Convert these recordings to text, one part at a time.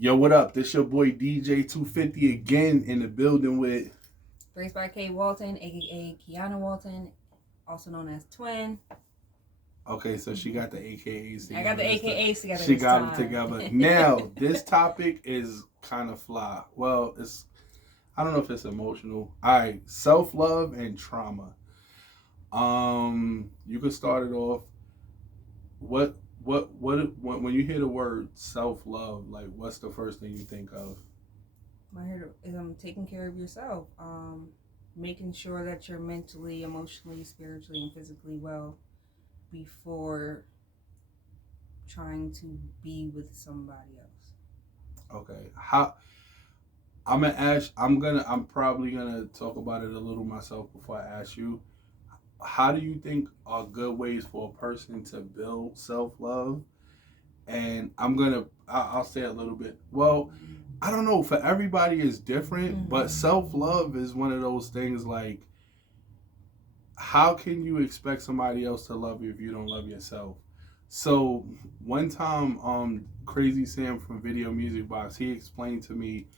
Yo, what up? This your boy DJ 250 again in the building with BraidsbyK Walton, aka Kiana Walton, also known as Twin. Okay, so she got the AKAs together. I got the AKAs together. She got them together. Now, this topic is kind of fly. Well, I don't know if it's emotional. All right, self-love and trauma. You could start it off. What when you hear the word self-love, like what's the first thing you think of? I heard taking care of yourself, making sure that you're mentally, emotionally, spiritually, and physically well before trying to be with somebody else. Okay, I'm probably gonna talk about it a little myself before I ask you. How do you think are good ways for a person to build self-love? And I'll say a little bit. Well, I don't know. For everybody, it's different, but self-love is one of those things. Like, how can you expect somebody else to love you if you don't love yourself? So one time, Crazy Sam from Video Music Box, he explained to me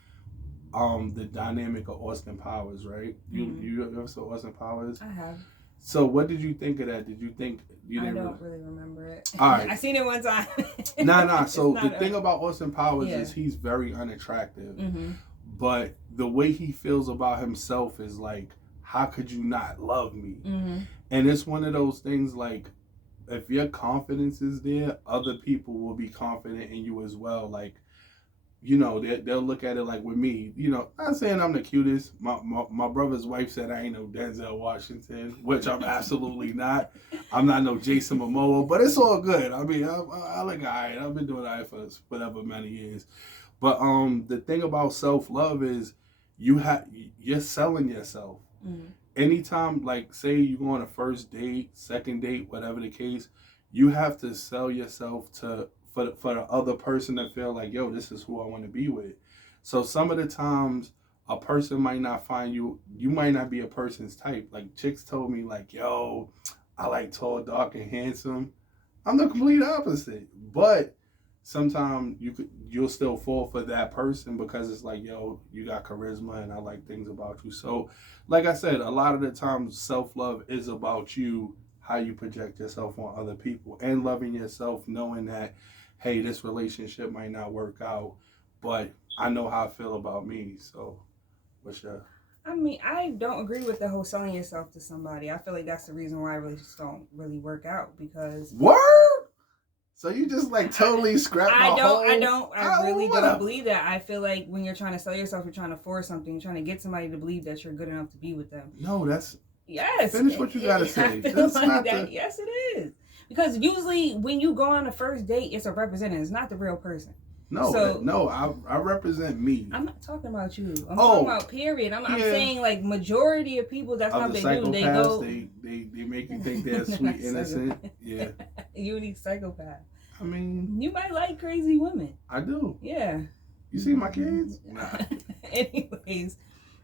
the dynamic of Austin Powers, right? You ever saw Austin Powers? I have. So what did you think of that? Did you think you didn't? I don't really remember it. All right. I seen it one time. Nah. So the thing about Austin Powers is he's very unattractive. But the way he feels about himself is like, how could you not love me? And it's one of those things like, if your confidence is there, other people will be confident in you as well. Like, you know, they'll look at it like with me, you know, not saying I'm the cutest. My brother's wife said I ain't no Denzel Washington, which I'm absolutely not. I'm not no Jason Momoa, but it's all good. I mean, I look all right. I've been doing that for whatever many years. But the thing about self-love is you're selling yourself. Anytime, like, say you go on a first date, second date, whatever the case, you have to sell yourself for the other person to feel like, yo, this is who I want to be with. So some of the times a person might not find you might not be a person's type. Like, chicks told me like, yo, I like tall, dark, and handsome. I'm the complete opposite. But sometimes you'll still fall for that person because it's like, yo, you got charisma and I like things about you. So like I said, a lot of the times self-love is about you, how you project yourself on other people, and loving yourself, knowing that, hey, this relationship might not work out, but I know how I feel about me. So what's your... I mean, I don't agree with the whole selling yourself to somebody. I feel like that's the reason why relationships don't really work out, because... Word? So you just like totally scrap my whole... I really don't believe that. I feel like when you're trying to sell yourself, you're trying to force something, you're trying to get somebody to believe that you're good enough to be with them. No, that's... Yes. Finish what you gotta say. I feel like that. Yes, it is. Because usually when you go on a first date, it's a representative. It's not the real person. I represent me. I'm not talking about you. I'm talking about period. I'm saying like majority of people, that's how they do. They go. They make you think they're sweet, innocent. Yeah. Unique psychopath. I mean, you might like crazy women. I do. Yeah. You see my kids? Nah. Anyways,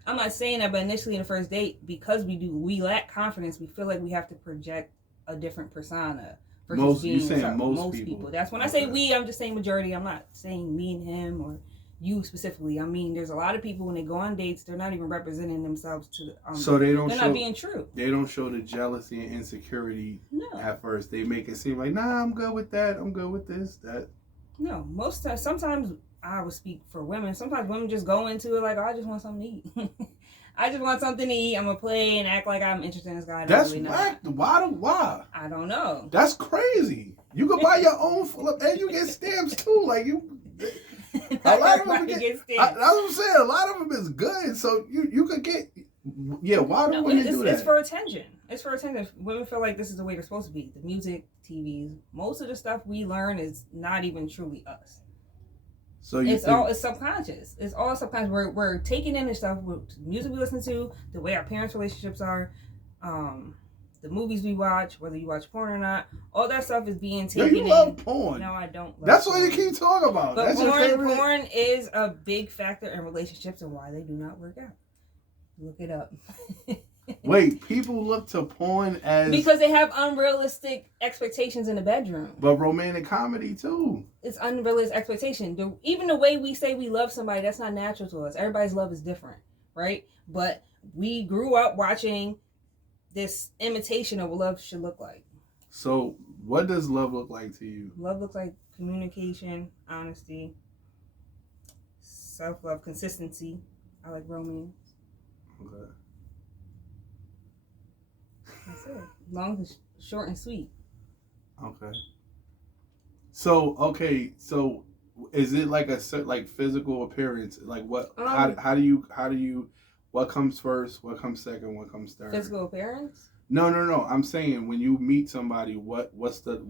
I'm not saying that, but initially in the first date, because we lack confidence, we feel like we have to project a different persona. Most people. That's when I say we, I'm just saying majority. I'm not saying me and him or you specifically. I mean, there's a lot of people when they go on dates, they're not even representing themselves to. So they're not being true. They don't show the jealousy and insecurity at first. They make it seem like, nah, I'm good with that. I'm good with this, that. No, most times. Sometimes I would speak for women. Sometimes women just go into it like, oh, I just want something to eat. I just want something to eat. I'm gonna play and act like I'm interested in this guy. That's whack. Why? I don't know. That's crazy. You can buy your own and you get stamps too. Like you, a lot of them get stamps. That's what I'm saying. A lot of them is good. So you could get. Yeah. Why do women do that? It's for attention. It's for attention. Women feel like this is the way they're supposed to be. The music, TVs, most of the stuff we learn is not even truly us. So it's subconscious. It's all subconscious. We're taking in this stuff with the music we listen to, the way our parents' relationships are, the movies we watch, whether you watch porn or not. All that stuff is being taken in. You love porn. No, I don't. That's what you keep talking about. But porn is a big factor in relationships and why they do not work out. Look it up. Wait, people look to porn as... Because they have unrealistic expectations in the bedroom. But romantic comedy, too. It's unrealistic expectation. Even the way we say we love somebody, that's not natural to us. Everybody's love is different, right? But we grew up watching this imitation of what love should look like. So, what does love look like to you? Love looks like communication, honesty, self-love, consistency. I like romance. Okay. That's it. Long and short and sweet. Okay. So is it like a like physical appearance? Like what? How do you? What comes first? What comes second? What comes third? Physical appearance? No. I'm saying when you meet somebody, what's the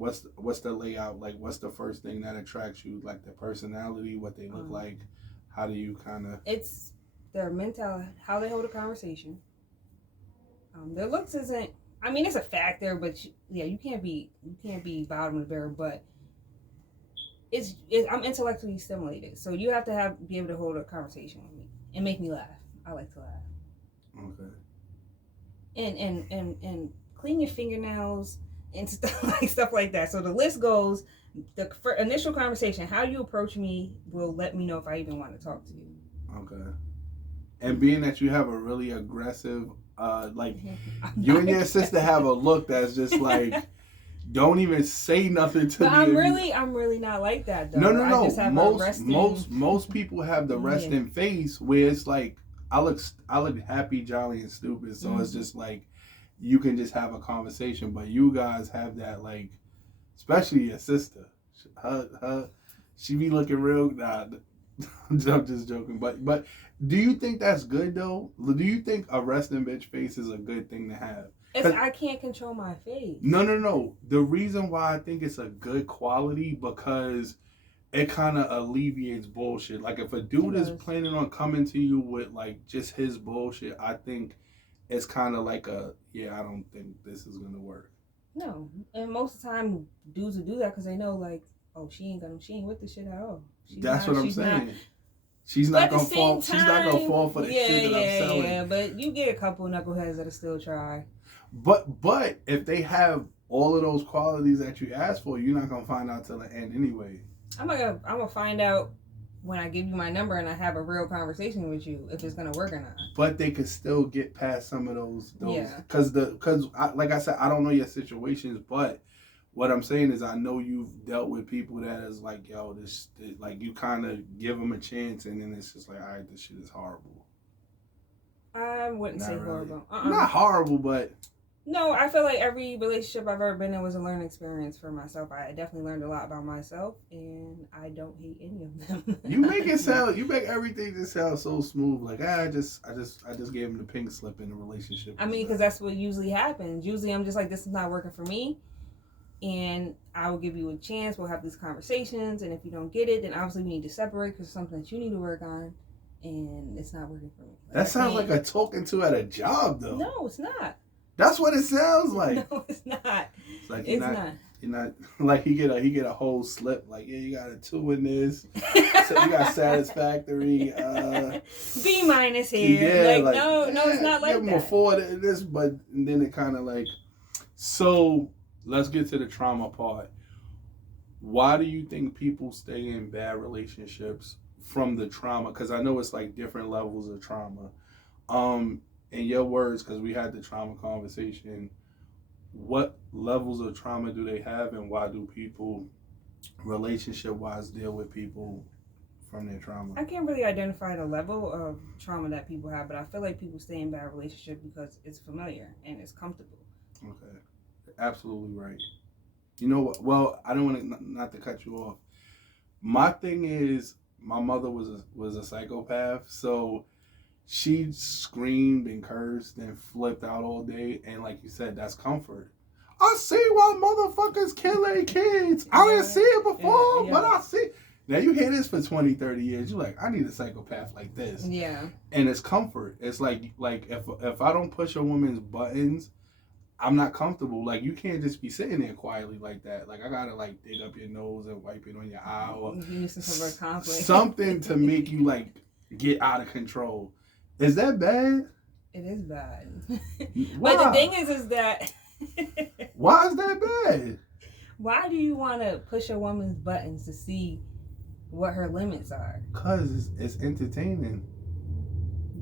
layout? Like what's the first thing that attracts you? Like their personality, what they look like. How do you kind of? It's their mentality, how they hold a conversation. Their looks isn't. I mean, it's a factor, but you can't be bottom of the barrel. But I'm intellectually stimulated, so you have to be able to hold a conversation with me and make me laugh. I like to laugh. Okay. And clean your fingernails and stuff like that. So the list goes. The initial conversation, how you approach me, will let me know if I even want to talk to you. Okay. And being that you have a really aggressive, like you and your sister have a look that's just like, don't even say nothing to me. I'm really not like that though. No. I just have most people have the resting face where it's like I look happy, jolly, and stupid. So it's just like you can just have a conversation. But you guys have that like, especially your sister. She be looking real. Nah, I'm just joking. But do you think that's good though? Do you think a resting bitch face is a good thing to have? I can't control my face. No. The reason why I think it's a good quality because it kind of alleviates bullshit. Like if a dude is planning on coming to you with like just his bullshit, I think it's kind of like I don't think this is gonna work. No, and most of the time dudes will do that because they know like, oh, she ain't with the shit at all. That's what I'm saying. She's not gonna fall. She's not gonna fall for the shit that I'm selling. Yeah, but you get a couple knuckleheads that'll still try. But if they have all of those qualities that you asked for, you're not gonna find out till the end anyway. I'm gonna find out when I give you my number and I have a real conversation with you if it's gonna work or not. But they could still get past some of those. Yeah. Because like I said, I don't know your situations, but what I'm saying is I know you've dealt with people that is like, yo, this like you kind of give them a chance and then it's just like, all right, this shit is horrible. I wouldn't say really. Horrible. Not horrible, but. No, I feel like every relationship I've ever been in was a learning experience for myself. I definitely learned a lot about myself, and I don't hate any of them. You make everything just sound so smooth. Like I just gave him the pink slip in the relationship. I mean, because that's what usually happens. Usually, I'm just like, this is not working for me, and I will give you a chance. We'll have these conversations, and if you don't get it, then obviously we need to separate because it's something that you need to work on, and it's not working for me. Like, that sounds like a talking to at a job, though. No, it's not. That's what it sounds like. No, it's not. It's like you're not like he get a whole slip. Like you got a 2 in this. So you got satisfactory. B- here. Yeah, no, it's not like that. Give him a 4 in this, but then it kind of like. So let's get to the trauma part. Why do you think people stay in bad relationships from the trauma? Because I know it's like different levels of trauma. In your words, because we had the trauma conversation, what levels of trauma do they have and why do people, relationship-wise, deal with people from their trauma? I can't really identify the level of trauma that people have, but I feel like people stay in bad relationships because it's familiar and it's comfortable. Okay. Absolutely right. You know what? Well, I don't want to, not to cut you off. My thing is, my mother was a psychopath, so she screamed and cursed and flipped out all day, and like you said, that's comfort. I see why motherfuckers kill their kids. I didn't see it before, but I see. Now you hear this for 20, 30 years, you're like, I need a psychopath like this. Yeah. And it's comfort. It's like if I don't push a woman's buttons, I'm not comfortable. Like, you can't just be sitting there quietly like that. Like, I gotta like dig up your nose and wipe it on your eye or something to make you like get out of control. Is that bad? It is bad. Why? But the thing is that... Why is that bad? Why do you want to push a woman's buttons to see what her limits are? Because it's entertaining.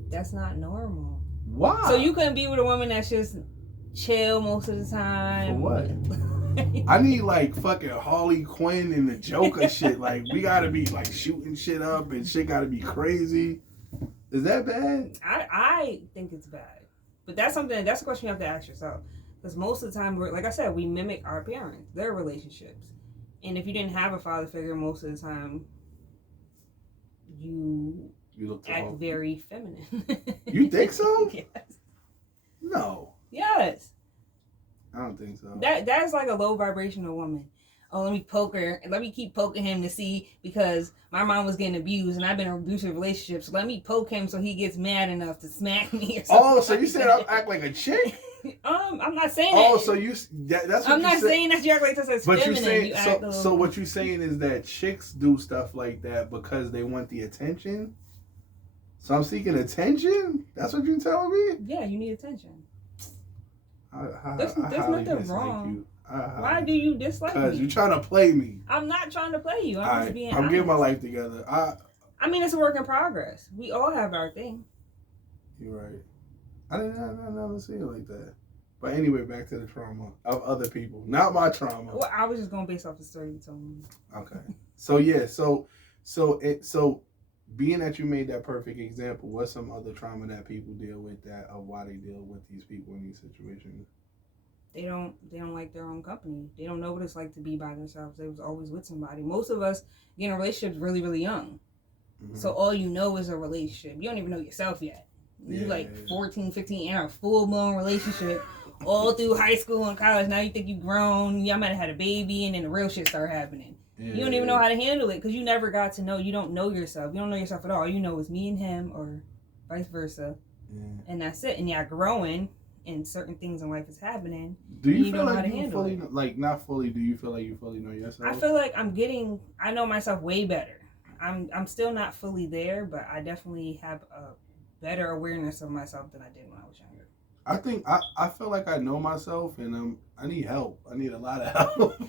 That's not normal. Why? So you couldn't be with a woman that's just chill most of the time? For what? I need like fucking Harley Quinn and the Joker shit. Like we gotta be like shooting shit up and shit gotta be crazy. Is that bad? I think it's bad. But that's a question you have to ask yourself. Because most of the time, like I said, we mimic our parents, their relationships. And if you didn't have a father figure most of the time, you look act very feminine. You think so? Yes. No. Yes. I don't think so. That's like a low vibrational woman. Oh, let me poke her and let me keep poking him to see, because my mom was getting abused and I've been in an abusive relationship, so let me poke him so he gets mad enough to smack me or something. Oh, so you said I act like a chick? I'm not saying that. Oh, so that's what I'm not saying that you act like this as feminine. But you're saying so what you're saying is that chicks do stuff like that because they want the attention? So I'm seeking attention? That's what you're telling me? Yeah, you need attention. There's nothing wrong. Why do you dislike me? Because you're trying to play me. I'm not trying to play you. I'm just being honest. I'm getting my life together. I mean, it's a work in progress. We all have our thing. You're right. I never see it like that. But anyway, back to the trauma of other people. Not my trauma. Well, I was just going based off the story you told me. Okay. So, yeah. So being that you made that perfect example, what's some other trauma that people deal with of why they deal with these people in these situations? They don't like their own company. They don't know what it's like to be by themselves. They was always with somebody. Most of us get in relationships really, really young. Mm-hmm. So all you know is a relationship. You don't even know yourself yet. You're 14, 15, in a full-blown relationship all through high school and college. Now you think you've grown. Y'all might have had a baby, and then the real shit started happening. Yeah. You don't even know how to handle it because you never got to know. You don't know yourself. You don't know yourself at all. You know it's me and him or vice versa. Yeah. And that's it. And y'all growing, and certain things in life is happening. Do you feel like you fully, like not fully, do you feel like you fully know yourself? I feel like I know myself way better. I'm still not fully there, but I definitely have a better awareness of myself than I did when I was younger. I think I feel like I know myself, and I need help. I need a lot of help.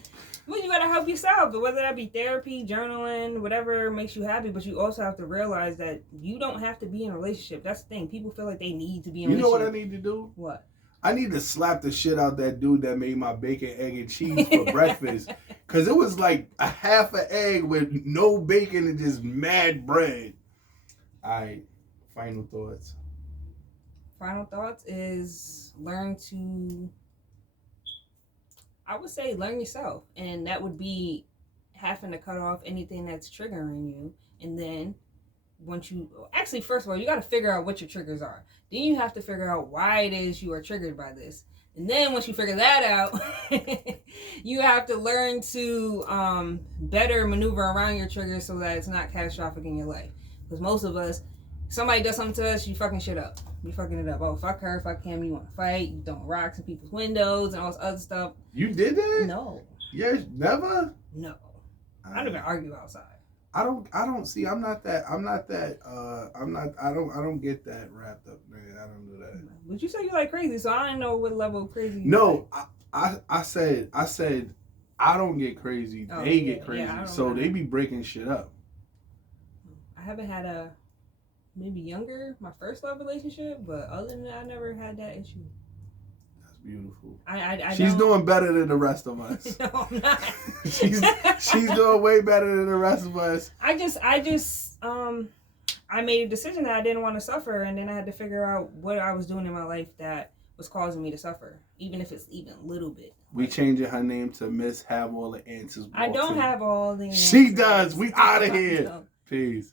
Well, you gotta help yourself, but whether that be therapy, journaling, whatever makes you happy. But you also have to realize that you don't have to be in a relationship. That's the thing. People feel like they need to be in a relationship. You know what I need to do? What? I need to slap the shit out that dude that made my bacon, egg, and cheese for breakfast. Because it was like a half an egg with no bacon and just mad bread. All right. Final thoughts. Final thoughts is learn yourself. And that would be having to cut off anything that's triggering you. And then first of all, you got to figure out what your triggers are. Then you have to figure out why it is you are triggered by this. And then once you figure that out, you have to learn to better maneuver around your triggers so that it's not catastrophic in your life. Because most of us, somebody does something to us, you fucking shit up. You fucking it up. Oh, fuck her, fuck him, you want to fight, you throwing rocks in people's windows and all this other stuff. You did that? No. Yes, never? No. I don't even argue outside. I don't get that wrapped up, man. I don't do that. But you said you like crazy, so I don't know what level of crazy you No, like. I said I don't get crazy. They get crazy. So they be breaking shit up. I haven't had maybe younger, my first love relationship, but other than that, I never had that issue. That's beautiful. She's doing better than the rest of us. No, I'm not. she's doing way better than the rest of us. I made a decision that I didn't want to suffer, and then I had to figure out what I was doing in my life that was causing me to suffer, even if it's even a little bit. We changing her name to Miss Have All the Answers. Walton. I don't have all the answers. She does. We out of here. Peace.